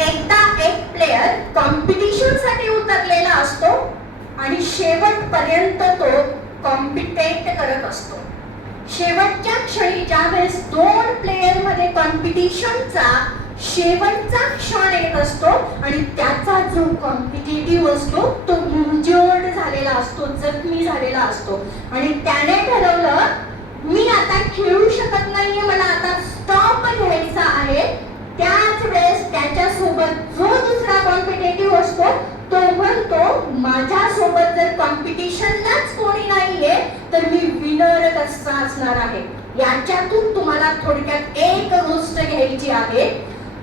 एकदा एक player competition साठी उतरलेला असतो आणि शेवटपर्यंत तो कॉम्पिटेट करत असतो. शेवटच्या क्षणी ज्यावेळेस दोन प्लेयर मध्ये कॉम्पिटिशनचा शेवटचा क्षण येत असतो आणि त्याचा जो कॉम्पिटिटिव्ह असतो तो इंजर्ड झालेला असतो, जखमी झालेला असतो आणि त्याने ठरवलं मी आता खेळू शकत नाहीये, मला आता स्टॉप घ्यायचा आहे. त्याच वेळेस त्याच्यासोबत जो दुसरा कॉम्पिटिटिव्ह असतो तो म्हणतो माझ्यासोबत जर कॉम्पिटिशनलाच कोणी नाहीये तर मी विनर कसा असणार आहे. याच्यातून तुम्हाला थोडक्यात एक गोष्ट घ्यायची आहे.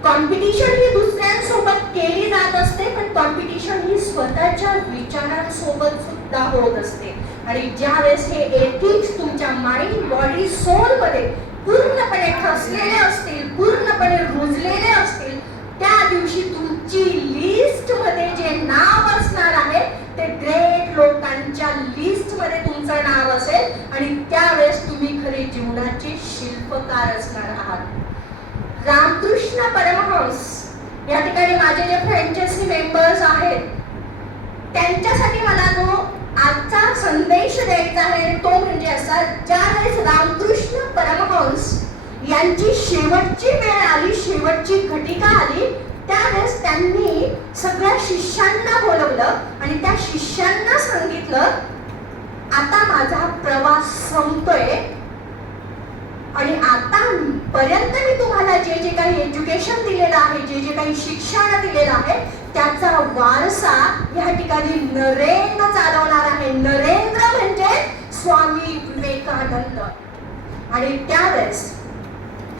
कॉम्पिटिशन ही दुसऱ्यांसोबत केली जात असते, पण कॉम्पिटिशन ही स्वतःच्या विचारांसोबत सुद्धा होत असते. आणि ज्यावेळेस हे एथिक्स तुमच्या माइंड बॉडी सोल मध्ये पूर्णपणे ठसलेले असतील, पूर्णपणे रुजलेले असतील, त्या दिवशी तुमची लिस्ट मध्ये जे नाव असणार आहे ते ग्रेट लोकांच्या लिस्ट मध्ये तुमचं नाव असेल आणि त्यावेळेस तुम्ही खरे जीवनाचे शिल्पकार असणार आहात. रामकृष्ण परमहंस या ठिकाणी माझे जे फ्रँचायझी मेंबर्स आहेत त्यांच्यासाठी मला जो आजचा संदेश द्यायचा आहे तो म्हणजे असा, ज्यावेळेस रामकृष्ण परमहंस यांची शेवटची वेळ आली, शेवटची घटिका आली, त्यावेळेस त्यांनी सगळ्या शिष्यांना बोलवलं आणि त्या शिष्यांना सांगितलं आता माझा प्रवास संपतोय आणि आता पर्यंत मी तुम्हाला जे जे काही एज्युकेशन दिलेलं आहे, जे जे काही शिक्षण दिलेलं आहे त्याचा वारसा या ठिकाणी नरेंद्र चालवणार आहे. नरेंद्र म्हणजे स्वामी विवेकानंद. आणि त्यावेळेस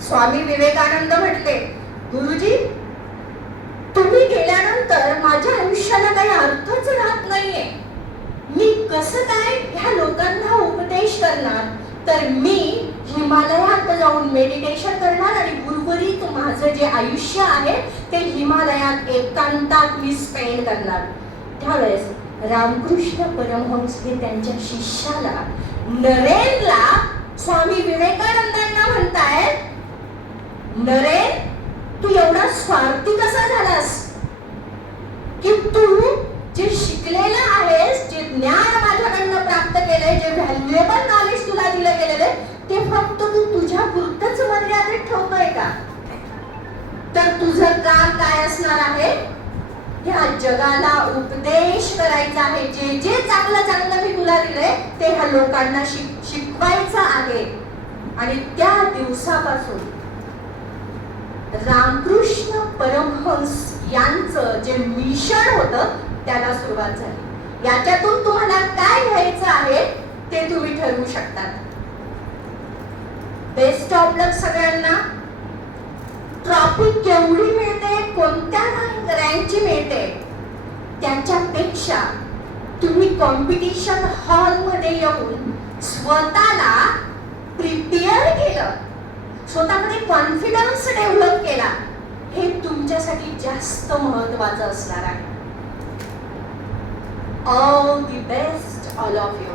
स्वामी विवेकानंद म्हटले गुरुजी तुम्ही गेल्यानंतर माझ्या आयुष्याला काही अर्थच राहत नाहीये, मी कसं काय ह्या लोकांना उपदेश करणार. तर मी हिमालयात जाऊन मेडिटेशन करणार आणि उर्वरित माझं जे आयुष्य आहे ते हिमालयात एकांतात मी स्पेंड करणार. त्यावेळेस रामकृष्ण परमहंस हे त्यांच्या शिष्याला नरेनला स्वामी विवेकानंदांना म्हणतायत नरेन तू एवढा स्वार्थी कसा झालास की तू जे शिकलेलं आहेस, जे ज्ञान माझ्याकडनं प्राप्त केलंय, जे व्हॅल्युएबल नॉलेज तुला दिलं गेलेलं ते फक्त तू तुझ्या पुरतच मर्यादित ठेवतोय का. तर तुझं काम काय असणार आहे, ह्या जगाला उपदेश करायचा आहे. जे जे चांगलं चांगलं मी तुला दिलंय ते ह्या लोकांना शिकवायचं आहे. आणि त्या दिवसापासून रामकृष्ण परमहंस यांचं जे मिशन होतं त्याला सुरुवात झाली. याच्यातून तुम्हाला काय घ्यायचं आहे ते तुम्ही ठरवू शकता. बेस्ट ऑफ लक सगळ्यांना. ट्रॉफी केवढी मिळते, कोणत्या रँकची मिळते त्याच्यापेक्षा तुम्ही कॉम्पिटिशन हॉल मध्ये येऊन स्वतःला प्रिपेअर केलं, स्वतःमध्ये कॉन्फिडन्स डेव्हलप केला, हे तुमच्यासाठी जास्त महत्त्वाचं असणार आहे. All the best all of you.